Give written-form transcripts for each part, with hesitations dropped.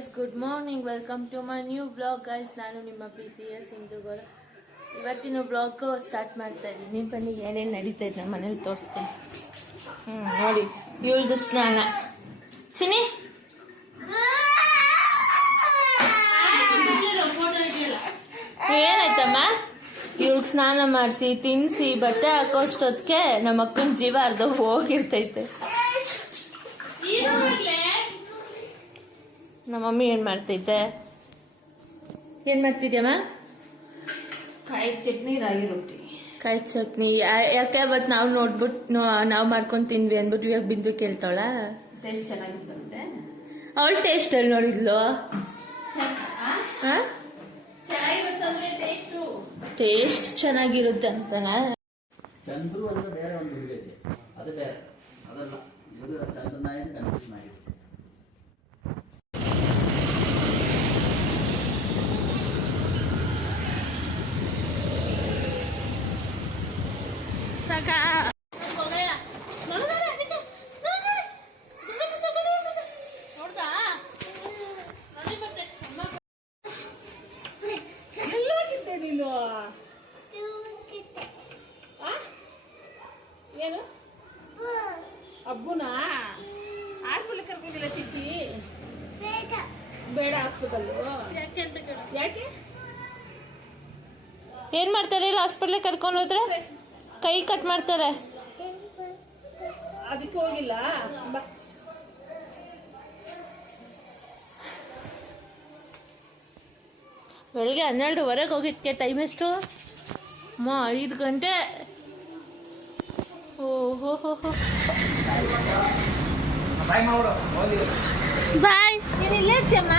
Guys, good morning. Welcome to my new blog guys. ನಾನು ನಿಮ್ಮ ಪ್ರೀತಿಯ ಸಿಂಧುಗೌಡ. ಇವತ್ತಿನ ಬ್ಲಾಗ್ ಸ್ಟಾರ್ಟ್ ಮಾಡ್ತಾ ಇದ್ದೀನಿ. ಬನ್ನಿ ಏನೇನು ನಡೀತಾ ಇದೆ ನಮ್ಮ ಮನೇಲಿ ತೋರಿಸ್ತೀನಿ. ನೋಡಿ, ಇವಳ್ದು ಸ್ನಾನ. ಚಿನಿ ಏನಾಯ್ತಮ್ಮ? ಇವಳಿಗೆ ಸ್ನಾನ ಮಾಡಿಸಿ ತಿನ್ನಿಸಿ ಬಟ್ಟೆ ಹಾಕೋಷ್ಟೊತ್ತಿಗೆ ನಮ್ಮ ಅಕ್ಕನ ಜೀವ ಅರ್ಧ ಹೋಗಿರ್ತೈತೆ. ನಮ್ಮ ಮಮ್ಮಿ ಏನು ಮಾಡ್ತೈತೆ? ಏನು ಮಾಡ್ತಿದ್ಯಮ್ಮ? ಕಾಯಿ ಚಟ್ನಿ, ರಾಗಿ ರೊಟ್ಟಿ. ಕಾಯಿ ಚಟ್ನಿ ಯಾಕೆ ಅವತ್ತು ನಾವು ನೋಡ್ಬಿಟ್ಟು ನಾವು ಮಾಡ್ಕೊಂಡು ತಿಂದ್ವಿ ಅಂದ್ಬಿಟ್ಟು ಇವಾಗ ಬಿಂದು ಕೇಳ್ತಾಳ. ಟೇಸ್ಟ್ ಚೆನ್ನಾಗಿತ್ತಂತೆ. ಅವಳ ಟೇಸ್ಟ್ ಅಲ್ಲಿ ನೋಡಿದ್ಲು. ಟೇಸ್ಟ್ ಚೆನ್ನಾಗಿರುತ್ತೆ ಅಂತನ. ಚಂದ್ರು ಅಂದ್ರೆ ಬೇರೆ ಒಂದು ಹುಡುಗ ಇದೆ, ಅದು ಬೇರೆ, ಅದಲ್ಲ. ಇದು ಚಂದ್ರನಾಯ ಕನ್ಫ್ಯೂಷನ್ ಆಗಿದೆ. ಏನು ಹಬ್ಬನಾ? ಹಾಸ್ಪಿಟಲ್ ಕರ್ಕೊಂಡಿಲ್ಲ ಚಿಚ್ಚಿ? ಬೇಡ ಹಾಸ್ಪಿಟಲ್ಲು. ಯಾಕೆ ಅಂತ ಕೇಳ. ಯಾಕೆ? ಏನ್ ಮಾಡ್ತಾರೆ? ಇಲ್ಲ ಹಾಸ್ಪಿಟ್ಲಿಗೆ ಕರ್ಕೊಂಡು ಹೋದ್ರೆ ಕೈ ಕಟ್ ಮಾಡ್ತಾರೆ. ಅದಕ್ಕೆ ಹೋಗಿಲ್ಲ. ಬಾ. ಬೆಳಗ್ಗೆ 12:15 ಹೋಗಿದ್ಕೆ. ಟೈಮ್ ಎಷ್ಟು? 5 ಗಂಟೆ. ಓಹೋ ಹೋ ಹೋ. ಬಾಯ್. ನೀನು ಇಲ್ಲೇ ಇರ್ತೀಯಮ್ಮ?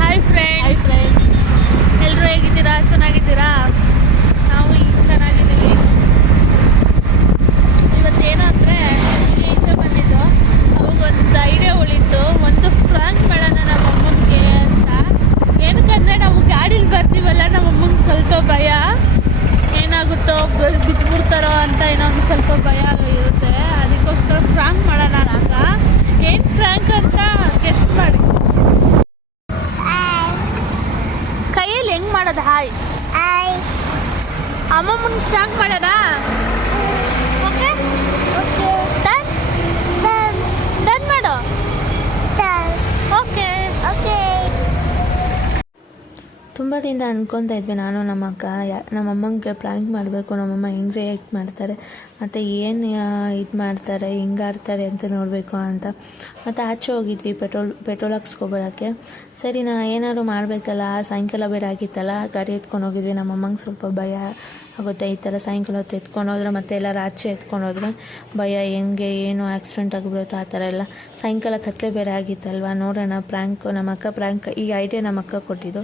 ಹಾಯ್ ಫ್ರೆಂಡ್ಸ್, ಎಲ್ಲರೂ ಹೇಗಿದ್ದೀರಾ? ಚೆನ್ನಾಗಿದ್ದೀರಾ? ನಾವು ಈಗ ಚೆನ್ನಾಗಿದ್ದೀವಿ. ಇವತ್ತೇನಂದರೆ ಈಚೆ ಬಂದಿದ್ದು, ಅವಾಗೊಂದು ಐಡಿಯಾ ಉಳಿತು. ಒಂದು ಫ್ರಾಂಕ್ ಮಾಡೋಣ ನಮ್ಮ ಅಮ್ಮನಿಗೆ ಅಂತ. ಏನಕ್ಕಂದರೆ ನಾವು ಗಾಡೀಲಿ ಬರ್ತೀವಲ್ಲ, ನಮ್ಮ ಅಮ್ಮಂಗೆ ಸ್ವಲ್ಪ ಭಯ. ಏನಾಗುತ್ತೋ, ಬಿದ್ದುಬಿಡ್ತಾರೋ ಅಂತ ಏನೋ ಒಂದು ಸ್ವಲ್ಪ ಭಯ ಇರುತ್ತೆ. ಅದಕ್ಕೋಸ್ಕರ ಫ್ರಾಂಕ್ ಮಾಡೋಣ ಆಗ. ಏನು ಫ್ರಾಂಕ್ ಅಂತ ಗೆಸ್ಟ್ ಮಾಡಿ. ಕೈಯಲ್ಲಿ ಹೆಂಗ್ ಮಾಡೋದು? ಹಾಯ್ ಅಮ್ಮಮ್ಮನ ಫ್ರಾಂಕ್ ಮಾಡೋಣ. ಓಕೆ ಡನ್ ಡನ್ ಮಾಡು. Okay okay. ತುಂಬ ದಿನ ಅನ್ಕೊತಾ ಇದ್ವಿ ನಾನು ನಮ್ಮ ಅಕ್ಕ, ನಮ್ಮಮ್ಮಂಗೆ ಪ್ರ್ಯಾಂಕ್ ಮಾಡಬೇಕು, ನಮ್ಮಮ್ಮ ಹೆಂಗೆ ರಿಯಾಕ್ಟ್ ಮಾಡ್ತಾರೆ ಮತ್ತು ಏನು ಇದು ಮಾಡ್ತಾರೆ, ಹಿಂಗೆ ಆಡ್ತಾರೆ ಅಂತ ನೋಡಬೇಕು ಅಂತ. ಮತ್ತು ಆಚೆ ಹೋಗಿದ್ವಿ ಪೆಟ್ರೋಲ್ ಹಾಕ್ಸ್ಕೊಬರೋಕ್ಕೆ. ಸರಿ, ಏನಾದ್ರು ಮಾಡಬೇಕಲ್ಲ, ಸಾಯಂಕಾಲ ಬೇರೆ ಆಗಿತ್ತಲ್ಲ, ಗಾಡಿ ಎತ್ಕೊಂಡು ಹೋಗಿದ್ವಿ. ನಮ್ಮಮ್ಮಂಗೆ ಸ್ವಲ್ಪ ಭಯ ಆಗುತ್ತೆ ಈ ಥರ ಸಾಯಂಕಾಲ ಹೊತ್ತು ಎತ್ಕೊಂಡು ಹೋದ್ರೆ, ಮತ್ತು ಎಲ್ಲರೂ ಆಚೆ ಎತ್ಕೊಂಡು ಹೋದ್ರೆ ಭಯ, ಹೆಂಗೆ ಏನು ಆಕ್ಸಿಡೆಂಟ್ ಆಗಿಬಿಡುತ್ತೋ ಆ ಥರ ಎಲ್ಲ. ಸಾಯಂಕಾಲ ಕತ್ಲೆ ಬೇರೆ ಆಗಿತ್ತಲ್ವ, ನೋಡೋಣ ಪ್ರ್ಯಾಂಕ್. ನಮ್ಮ ಅಕ್ಕ ಪ್ರ್ಯಾಂಕ್ ಈ ಐಡಿಯಾ ನಮ್ಮ ಅಕ್ಕ ಕೊಟ್ಟಿದ್ದು.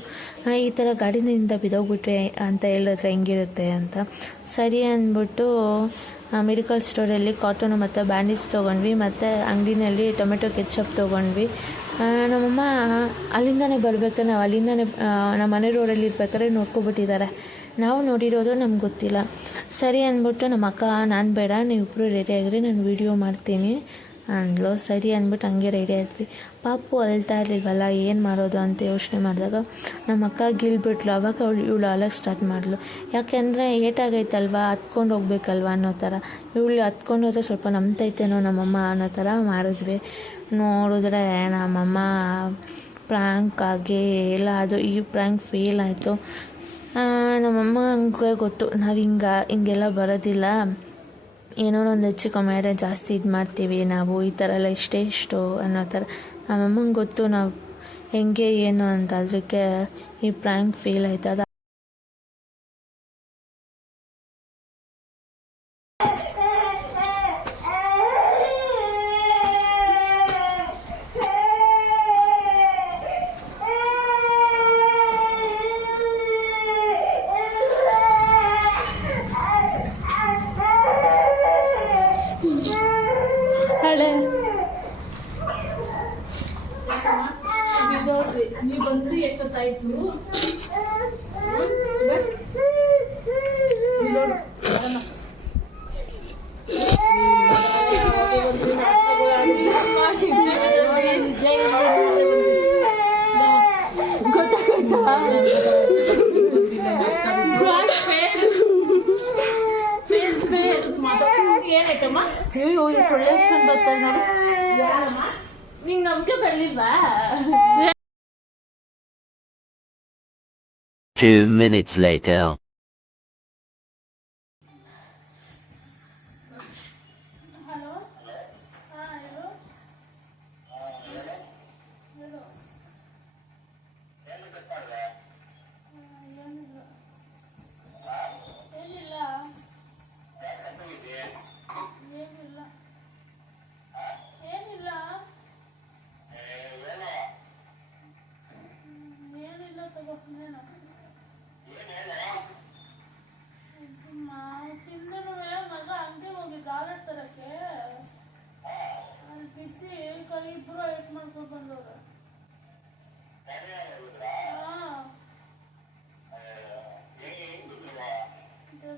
ಈ ಥರ ಗಾಡಿನಿಂದ ಬಿದ್ದೋಗ್ಬಿಟ್ರೆ ಅಂತ ಹೇಳಿದ್ರೆ ಹೆಂಗಿರುತ್ತೆ ಅಂತ. ಸರಿ ಅಂದ್ಬಿಟ್ಟು ಮೆಡಿಕಲ್ ಸ್ಟೋರಲ್ಲಿ ಕಾಟನು ಮತ್ತು ಬ್ಯಾಂಡೇಜ್ ತೊಗೊಂಡ್ವಿ, ಮತ್ತು ಅಂಗಡಿನಲ್ಲಿ ಟೊಮೆಟೊ ಕೆಚಪ್ ತೊಗೊಂಡ್ವಿ. ನಮ್ಮಮ್ಮ ಅಲ್ಲಿಂದನೇ ಬರಬೇಕಾದ್ರೆ, ನಾವು ಅಲ್ಲಿಂದನೇ ನಮ್ಮ ಮನೆ ರೋಡಲ್ಲಿ ಇರ್ಬೇಕಾದ್ರೆ ನೋಡ್ಕೊಬಿಟ್ಟಿದ್ದಾರೆ. ನಾವು ನೋಡಿರೋದು ನಮ್ಗೆ ಗೊತ್ತಿಲ್ಲ. ಸರಿ ಅಂದ್ಬಿಟ್ಟು ನಮ್ಮ ಅಕ್ಕ, ನಾನು ಬೇಡ, ನೀವಿಬ್ಬರು ರೆಡಿ ಆಗಿರಿ, ನಾನು ವೀಡಿಯೋ ಮಾಡ್ತೀನಿ ಅಂದ್ಲು. ಸರಿ ಅಂದ್ಬಿಟ್ಟು ಹಂಗೆ ರೆಡಿ ಆದ್ವಿ. ಪಾಪು ಅಳ್ತಾ ಇರಲಿಲ್ವಲ್ಲ, ಏನು ಮಾಡೋದು ಅಂತ ಯೋಚನೆ ಮಾಡಿದಾಗ ನಮ್ಮ ಅಕ್ಕ ಗಿಲ್ಬಿಟ್ಲು. ಅವಾಗ ಇವಳು ಅಳಕ್ಕೆ ಸ್ಟಾರ್ಟ್ ಮಾಡಿದ್ಲು. ಯಾಕೆಂದರೆ ಏಟಾಗೈತಲ್ವ, ಹತ್ಕೊಂಡು ಹೋಗ್ಬೇಕಲ್ವ ಅನ್ನೋ ಥರ. ಇವಳು ಹತ್ಕೊಂಡು ಹೋದರೆ ಸ್ವಲ್ಪ ನಂಬ್ತೈತೇನೋ ನಮ್ಮಮ್ಮ ಅನ್ನೋ ಥರ ಮಾಡಿದ್ವಿ. ನೋಡಿದ್ರೆ ನಮ್ಮಮ್ಮ ಪ್ರ್ಯಾಂಕ್ ಆಗಿ ಎಲ್ಲ ಅದು ಈ ಪ್ರ್ಯಾಂಕ್ ಫೇಲ್ ಆಯಿತು. ನಮ್ಮಮ್ಮ ಹಂಗೆ ಗೊತ್ತು, ನಾವು ಹಿಂಗೆಲ್ಲ ಬರೋದಿಲ್ಲ, ಏನೋ ಒಂದು ಹೆಚ್ಚು ಕಮ್ಮಿ ಆದರೆ ಜಾಸ್ತಿ ಇದು ಮಾಡ್ತೀವಿ ನಾವು, ಈ ಥರ ಎಲ್ಲ ಇಷ್ಟು ಅನ್ನೋ ಥರ. ನಮ್ಮಮ್ಮಂಗೆ ಗೊತ್ತು ನಾವು ಹೆಂಗೆ ಏನು ಅಂತ. ಅದಕ್ಕೆ ಈ ಪ್ರ್ಯಾಂಕ್ ಫೇಲ್ ಆಯ್ತು. ಅದು ಹಳೆ ನೀವು ಬಂದು ಎಷ್ಟೊತ್ತಾಯ್ತು? ಏನಾಯ್ತಮ್ಮ? ಅಯ್ಯೋ ಈ ಸೊಳ್ಳೆ ಎಷ್ಟೊಂದು ಬರ್ತಾರೆ ನೋಡಿ. ಯಾರಮ್ಮ? ನಿಂಗೆ ನಂಬಿಕೆ ಬರ್ಲಿಲ್ವಾ? 2 minutes later.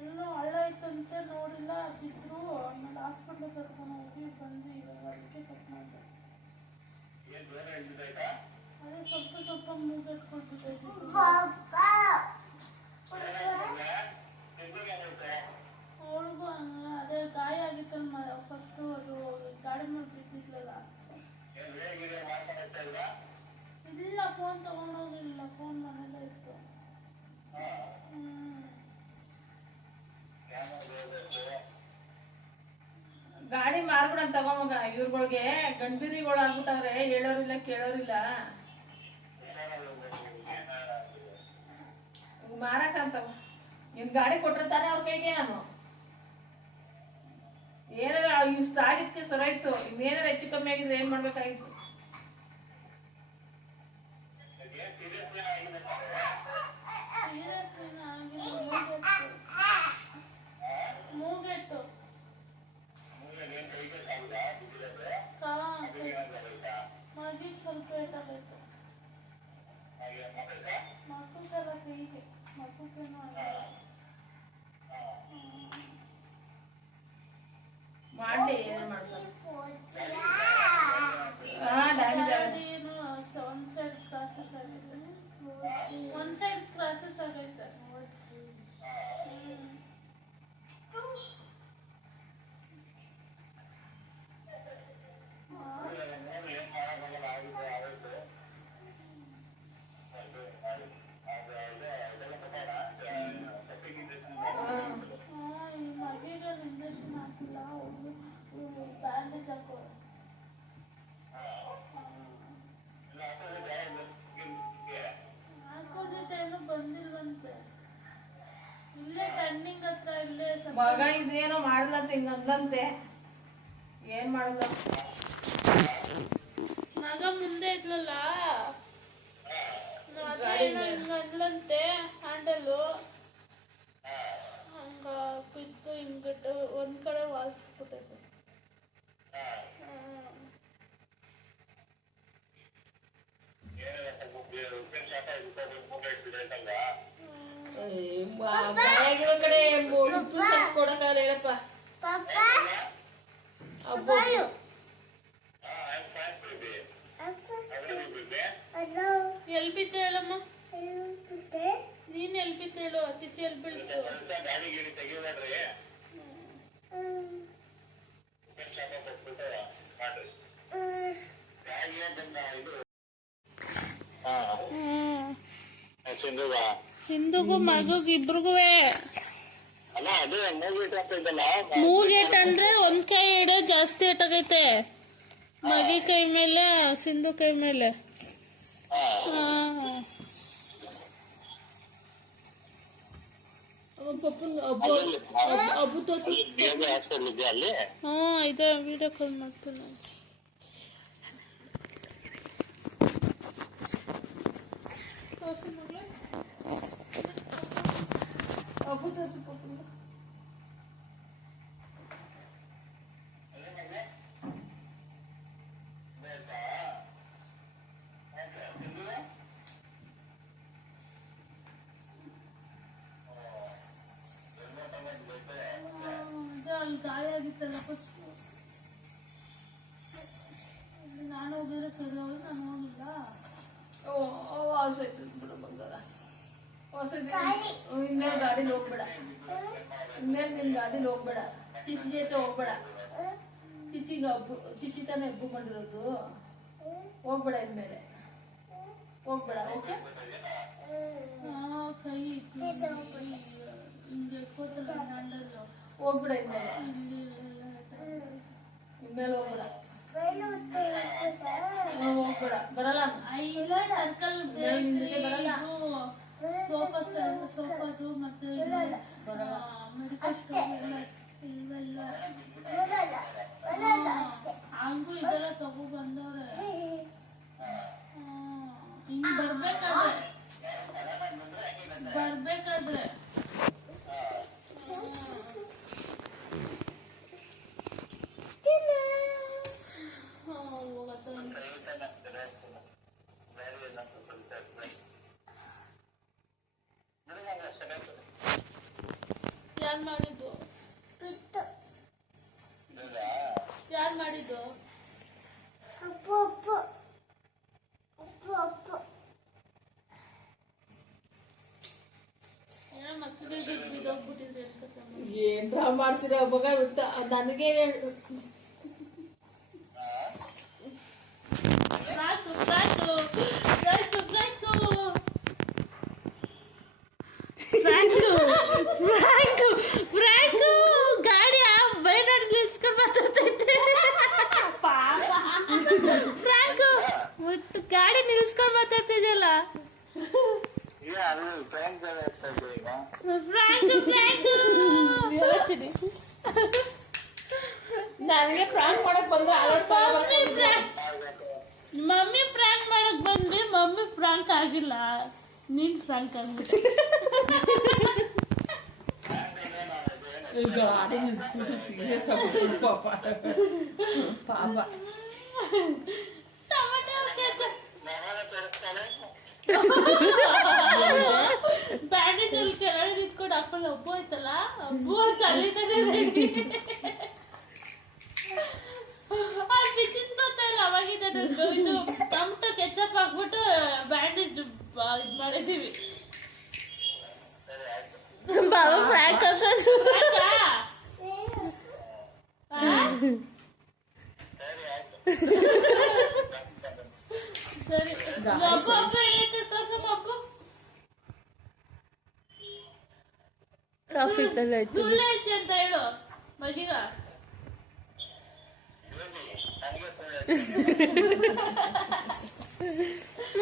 ಎಲ್ಲೋ ಹಳ್ಳ ಐತಂತೆ ನೋಡಿಲ್ಲ, ಬಿದ್ರು. ಆಮೇಲೆ ಹಾಸ್ಪಿಟ್ಲಿಗೆ ಕರ್ಕೊಂಡು ಹೋಗಿ ಬಂದು ಇವಾಗ ಅದಕ್ಕೆ ಕಟ್ ಮಾಡಿದೆ. ಅದೇ ಸ್ವಲ್ಪ ಮೂಗೆಟ್ಕೊಳ್ಬಿಟ್ಟೈತಿ. ಅವಳಿಗೂ ಅದೇ ಗಾಯ ಆಗಿತ್ತಲ್ಲ ಫಸ್ಟು, ಅದು ಗಾಡಿ ಮೇಲೆ ಬಿದ್ದಿದ್ಲಲ್ಲ. ಇಲ್ಲ, ಫೋನ್ ತಗೊಂಡೋಗಿಲ್ಲ, ಫೋನ್ ಮನೇಲೆ ಇತ್ತು. ಗಾಡಿ ಮಾರ್ಬಿಡ ತಗೊಂಬಗ. ಇವ್ರಗಳಿಗೆ ಗಂಡ್ಬಿರಿಗಳು ಆಗ್ಬಿಟ್ಟವ್ರೆ, ಹೇಳೋರಿಲ್ಲ ಕೇಳೋರಿಲ್ಲ. ಮಾರಕಂತ ನಿನ್ ಗಾಡಿ ಕೊಟ್ರೆ ತಾನೇ ಅವ್ರ ಕೈಗೆ. ನಾನು ಏನಾರ ಇಷ್ಟ ಆಗಿದ್ಕೆ ಸರಾಯ್ತು. ಇನ್ನೇನಾರ ಹೆಚ್ಚು ಕಮ್ಮಿ ಆಗಿದ್ರೆ ಏನ್ ಮಾಡ್ಬೇಕಾಗಿತ್ತು? ಮೂಗೆಟ್ಟು ಮಗಿಗೆ ಸ್ವಲ್ಪ ಏಟಾಗೈತೆ. ಮಕ್ಕಳ ಕೈಗೆ ಮಕ್ಕಳೇನು ಆಗಲ್ಲ. ಮಾಡ್ಲಿ, ಏನ್ ಮಾಡ್ತಾರೆ? ಏನು ಒಂದ್ ಸೈಡ್ ಕ್ರಾಸಸ್ ಆಗೈತೆ, ಒಂದ್ ಸೈಡ್ ಕ್ರಾಸಸ್ ಆಗೈತೆ. ಮಗಿಗೆ ಇಂಜೆಕ್ಷನ್ ಹಾಕಿಲ್ಲ, ಬ್ಯಾಂಡೇಜ್ ಹಾಕೋ. ಆಪೋಸಿಟ್ ಏನು ಬಂದಿಲ್ವಂತೆ. ಇಲ್ಲೇ ಟರ್ನಿಂಗ್ ಹತ್ರ ಇಲ್ಲೇ ಮಗ ಇದೇನೋ ಮಾಡ್ಲಂತ ಹಿಂಗಂದಂತೆ. ಏನ್ ಮಾಡಲ್ಲ, ಮಗ ಮುಂದೆ ಇದ್ಲಲ್ಲ, ಹಿಂಗಂದ್ಲಂತೆ ಹ್ಯಾಂಡಲು. ಹಂಗ ಬಿದ್ದು ಹಿಂಗಟ್ಟು ಒಂದ್ ಕಡೆ ವಾಲ್ಸ್ಬಿಟ್ಟೈತೆ. ಗಾಯಗಳ ಕಡೆ ಕೊಡಕ್ಕಾಗಲ್ಲ ಹೇಳಪ್ಪ. ಎಲ್ ಬಿದ್ದೆ ಹೇಳಮ್ಮ? ನೀನ್ ಎಲ್ ಬಿದ್ದೆ ಹೇಳು? ಚಿಚ್ಚಿ ಎಲ್ ಬೀಳ್ತು? ಹಿಂದೂಗೂ ಮಗುಗ್ ಇಬ್ರಿಗೂ ಮೂಗೇಟ್ ಅಂದ್ರೆ ಒಂದ್ ಕೈ ಎಡೆ ಜಾಸ್ತಿ ಏಟಾಗೈತೆ. ಮಗಿ ಕೈ ಮೇಲೆ, ಸಿಂಧು ಕೈ ಮೇಲೆ. ಅಬ್ಬು ತೋರ್ಸು. ಇದೆ, ವಿಡಿಯೋ ಕಾಲ್ ಮಾಡ್ತೀನಿ. ಅಬ್ಬು ತೋರ್ಸು ಪಪ್ಪು. ಆಗಿತ್ತಲ್ಲ ಫಸ್ಟ್. ನಾನು ಹೋಗಿದ್ರೆ ಸರಿ ಹೋಗಿ ನಾನು ಹೋಗಿಲ್ಲ. ವಾಸ ಆಯ್ತು ಬಿಡು ಬಂಗಾರ. ವಾಸ ಇನ್ನೇನು ಗಾಡೀಲಿ ಹೋಗ್ಬೇಡ. ಇನ್ನೇನು ನಿನ್ನ ಗಾಡೀಲಿ ಹೋಗ್ಬೇಡ. ಚಿಚ್ಚಿ ಜೊತೆ ಹೋಗ್ಬೇಡ. ಚಿಚ್ಚಿ ತಾನೇ ಹಬ್ಬ ಮಾಡಿರೋದು. ಹೋಗ್ಬೇಡ ಇನ್ಮೇಲೆ ಹೋಗ್ಬೇಡ. ಓಕೆ ಕೈ ಹಿಂಗೆ ಹೋಗ್ಬೇಡ ಇನ್ಮೇಲೆ ಹೋಗ್ಬೇಡ. ಹೋಗ್ಬೇಡ ಬರಲ್ಲ. ಸರ್ಕಲ್ ಬರಲ್ಲ. ಸೋಫಾದು ಮತ್ತೆ ಮೆಡಿಕಲ್ ಸ್ಟೋರ್ ಇಲ್ವೆಲ್ಲ ಹಂಗೂ ಇದೆಲ್ಲ ತಗೋ ಬಂದವ್ರೆ. ಹಿಂಗ್ ಬರ್ಬೇಕಾದ್ರೆ ಯಾರು ಮಾಡಿದ್ದು? ಏನ್ ಮಾಡ್ತಿರೋ ಮಗ ಬಿಟ್ಟ ನನಗೆ ಗಾಡಿ ಬೈನಾಡಿ ನಿಲ್ಸ್ಕೊಂಡು ಮಾತಾಡ್ತೈತೆ. ಗಾಡಿ ನಿಲ್ಸ್ಕೊಂಡು ಮಾತಾಡ್ತಿದ್ಯಲ್ಲ. ನನಗೆ ಪ್ರಾಂಕ್ ಮಾಡಕ್ ಬಂದ್ರೆ ಮಮ್ಮಿ ಪ್ರಾಂಕ್ ಮಾಡಕ್ ಬಂದ್ವಿ. ಮಮ್ಮಿ ಫ್ರಾಂಕ್ ಆಗಿಲ್ಲ, ನೀನ್ ಫ್ರಾಂಕ್ ಆಗ್ಬಿಟ್ಟು ಸೀರಿಯಸ್ ಆಗ್ಬಿಟ್ಟು ಪಾಪ ಬ್ಯಾಂಡೇಜ್ ಅಲ್ಲಿ ಕೆಳಗೆ ನಿಂತ್ಕೊಂಡು ಹಾಕೊಂಡು ಹಬ್ಬ ಆಯ್ತಲ್ಲ, ಹಬ್ಬ ಅಂತ ಅಲ್ಲಿಂದನೇ ರೆಡಿ. ಅಲ್ಲಿ ಬಿಚ್ಚಿಸ್ಕೊತಾ ಇಲ್ಲ. ಅವಾಗಿಂದ ಇದು ಟೊಮಟೊ ಕೆಚಪ್ ಹಾಕ್ಬಿಟ್ಟು ಬ್ಯಾಂಡೇಜ್ ಇದ್ ಮಾಡಿದೀವಿ. ಬಾಬಾ ಫ್ರಾಂಕ್ ಸರಿ ಹಬ್ಬ ಏನೈತೆ ತೋರ್ಸಮ್ಮ. ಹಬ್ಬ ಟ್ರಾಫಿಕ್ ಅಲ್ಲಿ ಆಯ್ತು. ಸುಳ್ಳು ಐತಿ ಅಂತ ಹೇಳು ಮಗೀಗ.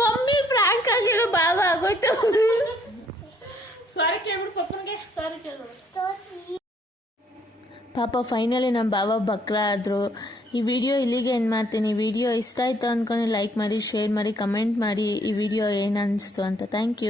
ಮಮ್ಮಿ ಫ್ರಾಂಕ್ ಆಗಿರೋ ಬಾಬಾ ಆಗೋಯ್ತು. ಸಾರಿ ಕೇಳ್ಬಿಡು ಪಪ್ಪನಿಗೆ, ಸಾರಿ ಕೇಳ್ಬಿಡು. ಪಾಪ ಫೈನಲಿ ನಮ್ಮ ಬಾಬಾ ಬಕ್ರ ಆದರು. ಈ ವಿಡಿಯೋ ಇಲ್ಲಿಗೆ ಎಂಡ್ ಮಾಡ್ತೀನಿ. ಈ ವಿಡಿಯೋ ಇಷ್ಟ ಆಯಿತು ಅಂದ್ಕೊಂಡು ಲೈಕ್ ಮಾಡಿ, ಶೇರ್ ಮಾಡಿ, ಕಮೆಂಟ್ ಮಾಡಿ ಈ ವಿಡಿಯೋ ಏನು ಅನ್ನಿಸ್ತು ಅಂತ. Thank you.